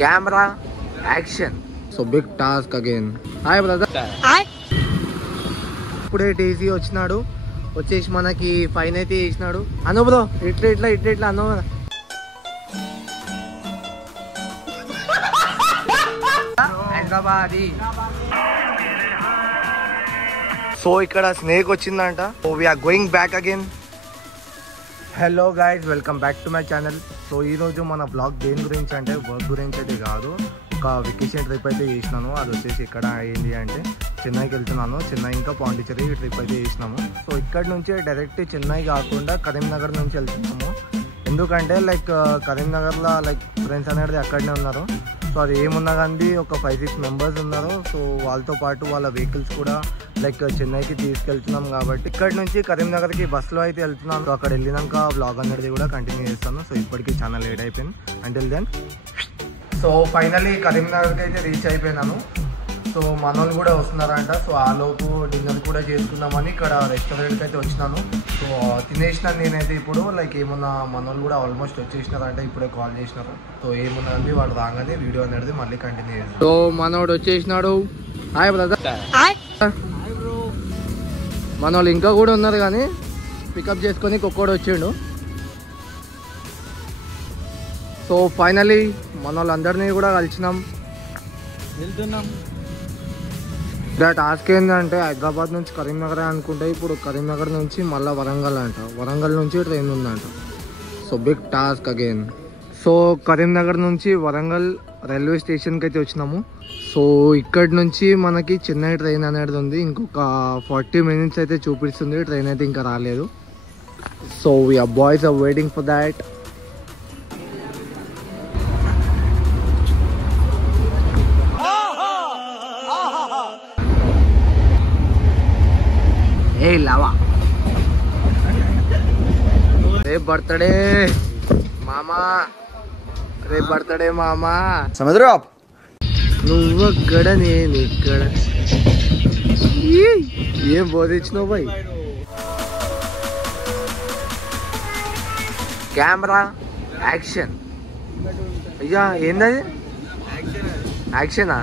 Camera action. So big task again. Hi brother. ఇప్పుడే TC వచ్చినాడు, వచ్చేసి మనకి ఫైన్ అయితే చేసినాడు. అను బ్రో ఇట్లా ఇట్లా ఇట్లా ఇట్లా అను. హైదరాబాద్. సో ఇక్కడ స్నేక్ వచ్చిందంట. So we are going back again. Hello guys, welcome back to my channel. So ఈరోజు మన బ్లాగ్ దేని గురించి అంటే వర్క్ గురించి అయితే కాదు, ఒక వెకేషన్ ట్రిప్ అయితే చేసినాను. అది వచ్చేసి ఇక్కడ ఏంటి అంటే చెన్నైకి వెళ్తున్నాను. చెన్నై ఇంకా పాండిచ్చేరి ట్రిప్ అయితే చేసినాము. సో ఇక్కడ నుంచి డైరెక్ట్ చెన్నై కాకుండా కరీంనగర్ నుంచి వెళ్తున్నాము. ఎందుకంటే కరీంనగర్లో ఫ్రెండ్స్ అనేది అక్కడనే ఉన్నారు. సో అది ఏమున్నా కానీ ఒక 5-6 మెంబర్స్ ఉన్నారు. సో వాళ్ళతో పాటు వాళ్ళ వెహికల్స్ కూడా చెన్నైకి తీసుకెళ్తున్నాం కాబట్టి ఇక్కడ నుంచి కరీంనగర్కి బస్సులో అయితే వెళ్తున్నాను. సో అక్కడ వెళ్ళినాక బ్లాగ్ అనేది కూడా కంటిన్యూ చేస్తాను. సో ఇప్పటికీ చాలా లేట్ అయిపోయింది అంటిల్ దెన్. సో ఫైనల్లీ కరీంనగర్కి అయితే రీచ్ అయిపోయినాను. సో మనోళ్ళు కూడా వస్తున్నారంట. సో ఆ లోపు డిన్నర్ కూడా చేసుకుందామని ఇక్కడ రెస్టారెంట్కి అయితే వచ్చినాను. సో తినేసినాను నేనైతే ఇప్పుడు. ఏమున్నా మనోళ్ళు కూడా ఆల్మోస్ట్ వచ్చేసినారంట, ఇప్పుడే కాల్ చేసినారు. సో ఏమున్నా అంటే వాళ్ళు రాగానే వీడియో అనేది మళ్ళీ కంటిన్యూ చేస్తాను. సో మనోడు వచ్చేసినాడు. Hi brother. మనోళ్ళు ఇంకా కూడా ఉన్నారు కానీ పికప్ చేసుకొని ఒక్కోడు వచ్చిండు. సో ఫైనలీ మన వాళ్ళందరినీ కూడా కలిసినాం, వెళ్తున్నాం. ఇక్కడ టాస్క్ ఏంటంటే హైదరాబాద్ నుంచి కరీంనగర్ అనుకుంటే ఇప్పుడు కరీంనగర్ నుంచి మళ్ళీ వరంగల్ అంట, వరంగల్ నుంచి ట్రైన్ ఉందంట. So big task again. So Karimnagar నుంచి వరంగల్ రైల్వే స్టేషన్కి అయితే వచ్చినాము. సో ఇక్కడ నుంచి మనకి చెన్నై ట్రైన్ అనేది ఉంది. ఇంకొక 40 minutes అయితే చూపిస్తుంది. ట్రైన్ అయితే ఇంకా రాలేదు. So we are boys are waiting for that. ఏ లావా రేపు బర్త్డే మామా, రేపు బర్త్డే మామా. సముద్ర నువ్వు అక్కడ నేను ఇక్కడ. ఏం బోధించినావు బాయ్. Camera action. అయ్యా ఏందది యాక్షనా?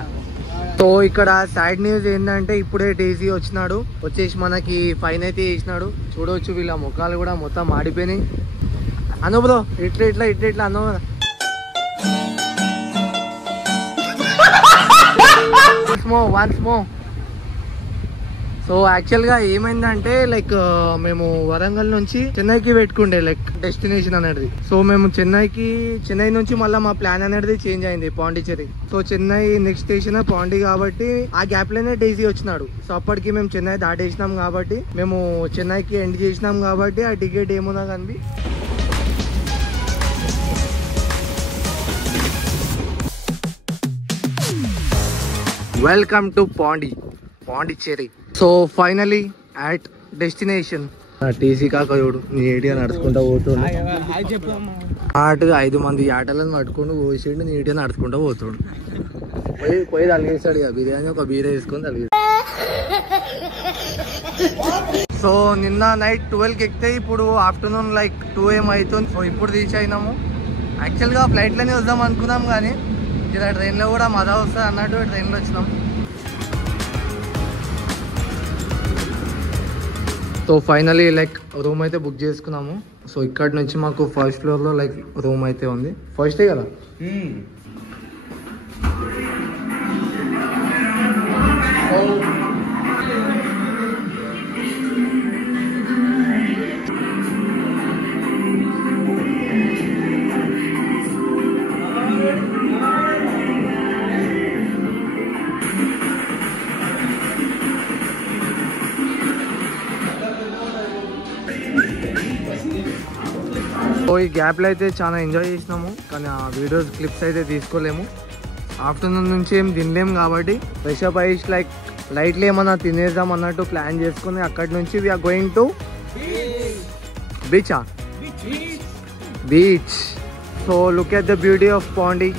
సో ఇక్కడ సైడ్ న్యూస్ ఏంటంటే ఇప్పుడే టీసీ వచ్చినాడు, వచ్చేసి మనకి ఫైన్ అయితే చేసినాడు. చూడవచ్చు వీళ్ళ ముఖాలు కూడా మొత్తం మాడిపోయినాయి. అను బ్రో ఇట్లా ఇట్లా ఇట్లా ఇట్లా అను. వన్స్ మో. సో యాక్చువల్గా ఏమైందంటే మేము వరంగల్ నుంచి చెన్నైకి పెట్టుకుండే డెస్టినేషన్ అనేది. సో మేము చెన్నై నుంచి మళ్ళీ మా ప్లాన్ అనేది చేంజ్ అయింది Pondicherry. So Chennai next station Pondi కాబట్టి ఆ గ్యాప్ లోనే డీసీ వచ్చినాడు. సో అప్పటికి మేము చెన్నై దాటేసినాం కాబట్టి మేము చెన్నైకి ఎండ్ చేసినాం కాబట్టి ఆ టికెట్ ఏమున్నా కానీ welcome to Pondicherry. So finally at destination. TC కాక చూడు నీట్గా నడుచుకుంటా పోతుండు. 5 మంది ఆటలను పట్టుకుంటూ పోసిండు, నీట్గా నడుచుకుంటా పోతుండు. పోయి తలిగేస్తాడు. ఇక బిర్యానీ ఒక బీర వేసుకొని తలిగేస్తాడు. సో నిన్న నైట్ 12కి ఎక్కితే ఇప్పుడు ఆఫ్టర్నూన్ 2 AM అవుతుంది. సో ఇప్పుడు రీచ్ అయినాము. యాక్చువల్గా ఫ్లైట్లోనే వద్దాం అనుకున్నాం కానీ ఇలా ట్రైన్లో కూడా మజా వస్తుంది అన్నట్టు ట్రైన్లో వచ్చినాం. సో ఫైనలీ రూమ్ అయితే బుక్ చేసుకున్నాము. సో ఇక్కడ నుంచి మాకు ఫస్ట్ ఫ్లోర్లో రూమ్ అయితే ఉంది. ఫస్టే కదా. సో ఈ గ్యాప్లో అయితే చాలా ఎంజాయ్ చేసినాము, కానీ ఆ వీడియోస్ క్లిప్స్ అయితే తీసుకోలేము. ఆఫ్టర్నూన్ నుంచి ఏం తినలేము కాబట్టి ఫ్రెష్ అప్ అయ్యి లైట్లీ ఏమన్నా తినేద్దాం అన్నట్టు ప్లాన్ చేసుకుని అక్కడి నుంచి we're going to beach. So look at the beauty of Pondi.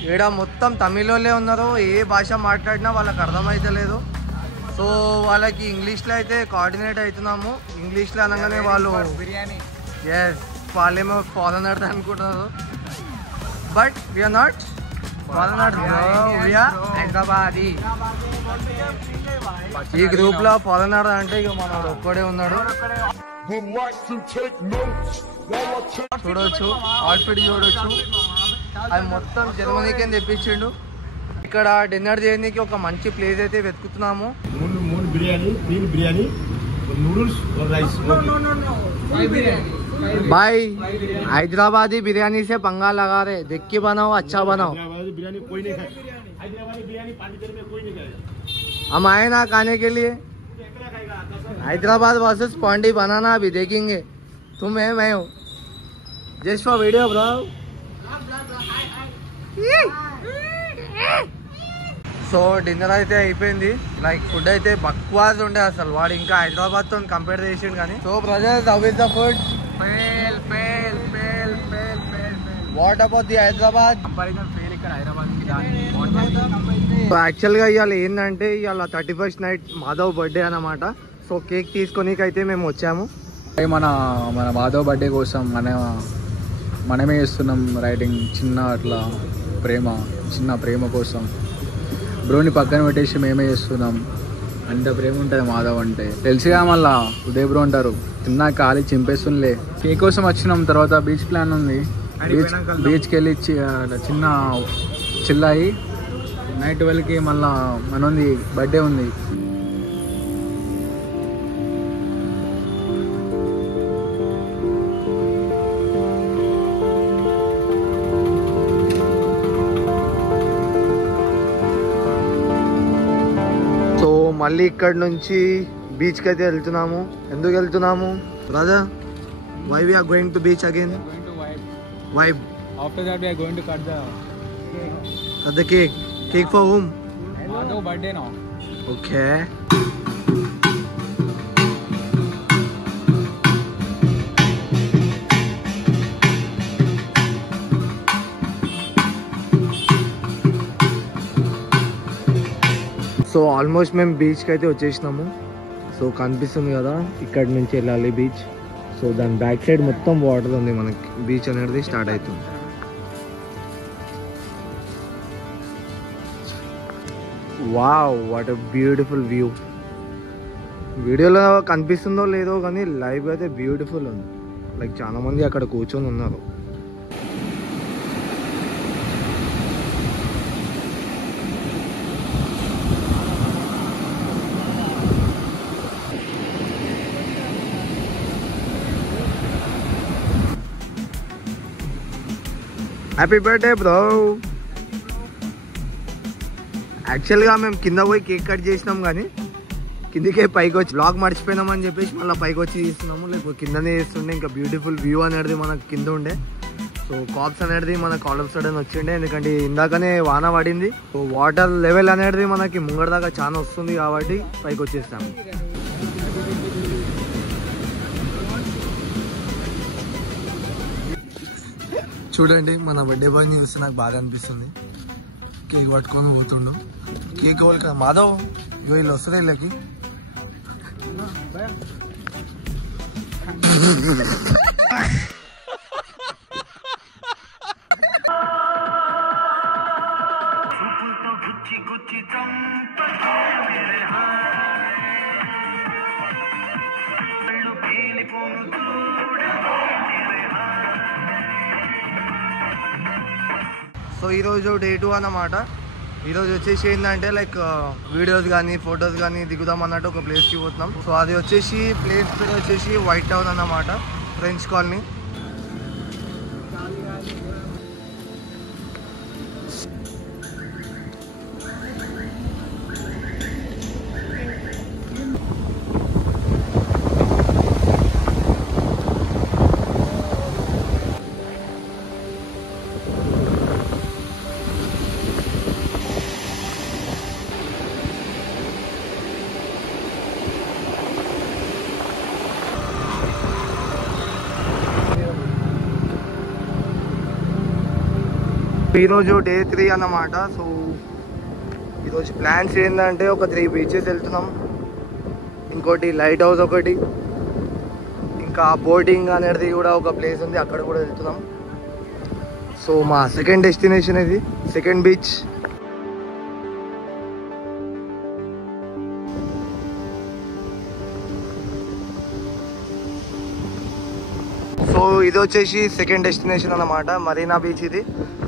ఇక్కడ మొత్తం తమిళోళ్ళే ఉన్నారు. ఏ భాష మాట్లాడినా వాళ్ళకి అర్థమైతే లేదు. సో వాళ్ళకి ఇంగ్లీష్లో అయితే కోఆర్డినేట్ అవుతున్నాము. ఇంగ్లీష్లో అనగానే వాళ్ళు బిర్యానీ వాళ్ళేమో ఫారెనర్ అనుకుంటున్నారు. But we are not foreigner, we are Hyderabadi. ఈ గ్రూప్ లో ఫారెనర్ అంటే ఇక మనోడు ఒక్కడే ఉన్నాడు. చూడవచ్చు, అవుట్ఫిట్ చూడవచ్చు. అది మొత్తం జర్మనీకి తెప్పించిండు. ఇక్కడ డిన్నర్ చేయడానికి ఒక మంచి ప్లేస్ అయితే వెతుకుతున్నాము. भाई हैदराबादी बिरयानी से पंगा लगा रहे, देख के बनाओ, अच्छा बनाओ. बिरयानी कोई नहीं खाए, हैदराबादी बिरयानी पांडिचेरी में कोई नहीं खाए. हम आए ना खाने के लिए. हैदराबाद वर्सेस पांडी बनाना अभी देखेंगे. तुम है मैं हूँ. Just for video bro. So dinner అయితే అయిపోయింది. లైక్ ఫుడ్ అయితే బక్వాస్ ఉండే అసలు. వాడు ఇంకా హైదరాబాద్ తో కంపేర్ చేసిండు కానీ. So brothers, how is the food? What about the Hyderabad? Fail ఇక్కడ హైదరాబాద్ కి. సో యాక్చువల్గా ఇవాళ ఏంటంటే ఇవాళ 31st నైట్ మాధవ్ బర్త్డే అన్నమాట. సో కేక్ తీసుకొనికైతే మేము వచ్చాము. మన మన మాధవ్ బర్త్డే కోసం మనమే చేస్తున్నాం రైటింగ్. చిన్న ప్రేమ కోసం బ్రోని పక్కన పెట్టేసి మేమే చేస్తున్నాం. అంత ప్రేమ ఉంటుంది మాధవ్ అంటే. తెలిసిగా మళ్ళా ఉదయ్ బ్రో అంటారు, తిన్నా ఖాళీ చింపేస్తుందిలే. కేక్ కోసం వచ్చినాం. తర్వాత బీచ్ ప్లాన్ ఉంది. బీచ్కి వెళ్ళి చిన్న చిల్లాయి. నైట్ 12కి మళ్ళా మనది బర్త్డే ఉంది. మళ్ళీ ఇక్కడ నుంచి బీచ్కి అయితే వెళ్తున్నాము. ఎందుకు వెళ్తున్నాము brother? Why we are going to beach again? Vibe. After that we are going to cut the cake. Cake for whom? Madhav birthday now. Okay. So almost మేము బీచ్కి అయితే వచ్చేసినాము. సో కనిపిస్తుంది కదా, ఇక్కడ నుంచి వెళ్ళాలి బీచ్. సో దాని బ్యాక్ సైడ్ మొత్తం వాటర్ ఉంది. మనకి బీచ్ అనేది స్టార్ట్ అవుతుంది. Wow, what a beautiful view. వీడియోలో కనిపిస్తుందో లేదో కానీ లైవ్ అయితే బ్యూటిఫుల్ ఉంది. లైక్ చాలా మంది అక్కడ కూర్చొని ఉన్నారు. Happy birthday bro. యాక్చువల్గా మేము కింద పోయి కేక్ కట్ చేసినాం కానీ కిందికే పైకి వచ్చి బ్లాగ్ మర్చిపోయినామని చెప్పేసి మళ్ళీ పైకి వచ్చి చేస్తున్నాము. లేకపోతే కిందనే చేస్తుండే. ఇంకా బ్యూటిఫుల్ వ్యూ అనేది మనకు కింద ఉండే. సో కాప్స్ అనేది మనకు ఆల్ ఆఫ్ సడన్ వచ్చిండే. ఎందుకంటే ఇందాకనే వాన పడింది. సో వాటర్ లెవెల్ అనేది మనకి ముంగడ దాకా చాలా వస్తుంది కాబట్టి పైకి వచ్చేస్తాము. చూడండి, మన బర్త్డే బాయ్ని చూస్తే నాకు బాగా అనిపిస్తుంది. కేక్ పట్టుకొని పోతుండు. కేక్ వాళ్ళు కదా మాధవ్, వీళ్ళు వస్తారు వీళ్ళకి. సో ఈరోజు డే 2 అన్నమాట. ఈరోజు వచ్చేసి ఏంటంటే లైక్ వీడియోస్ కానీ ఫొటోస్ కానీ దిగుదాం అన్నట్టు ఒక ప్లేస్కి పోతున్నాం. సో అది వచ్చేసి ప్లేస్ పేరు వచ్చేసి వైట్ టౌన్ అన్నమాట, ఫ్రెంచ్ కాలనీ. ఈరోజు డే 3 అన్నమాట. సో ఈరోజు ప్లాన్స్ ఏంటంటే ఒక 3 బీచెస్ వెళ్తున్నాం. ఇంకోటి లైట్ హౌస్ ఒకటి, ఇంకా బోటింగ్ అనేది కూడా ఒక ప్లేస్ ఉంది, అక్కడ కూడా వెళ్తున్నాం. సో మా సెకండ్ డెస్టినేషన్ ఇది, సెకండ్ బీచ్. సో ఇది వచ్చేసి సెకండ్ డెస్టినేషన్ అన్నమాట, మరీనా బీచ్ ఇది.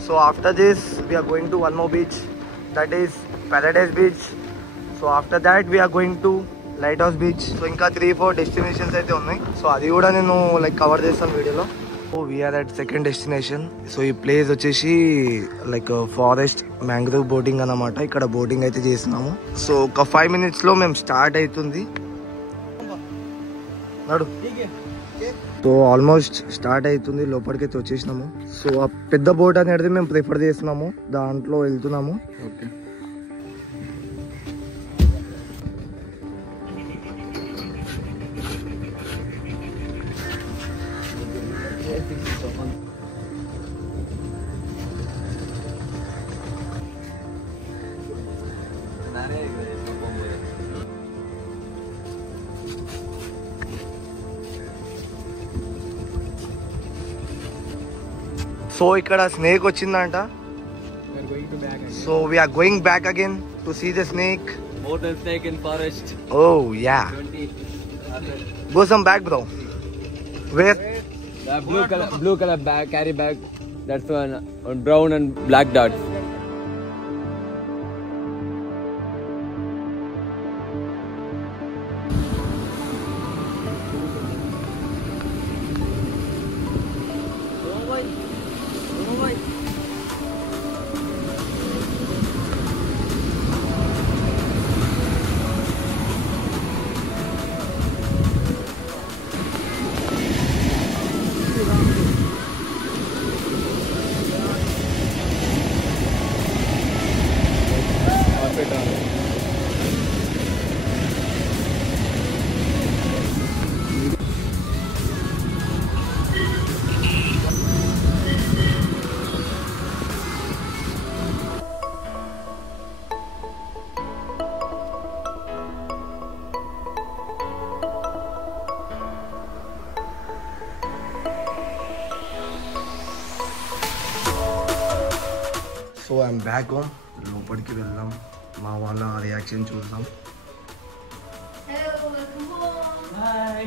So after this we are going to one more beach, that is Paradise beach. So after that we are going to light house beach. So ఇంకా 3-4 destinations అయితే ఉన్నాయి. So అది కూడా నేను లైక్ కవర్ చేస్తాను వీడియోలో. So we are at second destination. So ఈ place వచ్చేసి లైక్ ఫారెస్ట్ మ్యాంగ్రోవ్ బోటింగ్ అన్నమాట. ఇక్కడ బోటింగ్ అయితే చేస్తున్నాము. సో ఒక 5 minutesలో మేము స్టార్ట్ అవుతుంది. నడు. సో ఆల్మోస్ట్ స్టార్ట్ అవుతుంది, లోపలికి అయితే వచ్చేసినాము. సో ఆ పెద్ద బోట్ అనేది మేము ప్రిఫర్ చేస్తున్నాము, దాంట్లో వెళ్తున్నాము. ఓకే. సో ఇక్కడ స్నేక్ వచ్చిందంట. So we are going back again to see the snake. More than snake in forest. Oh yeah. 20. Go some back, bro. Where? The blue color bag, carry bag. That's one on brown and black dots. So I'm back home. లోపలికి వెళ్దాం, మా వాళ్ళ reaction చూద్దాం. Hello, welcome home. Hi.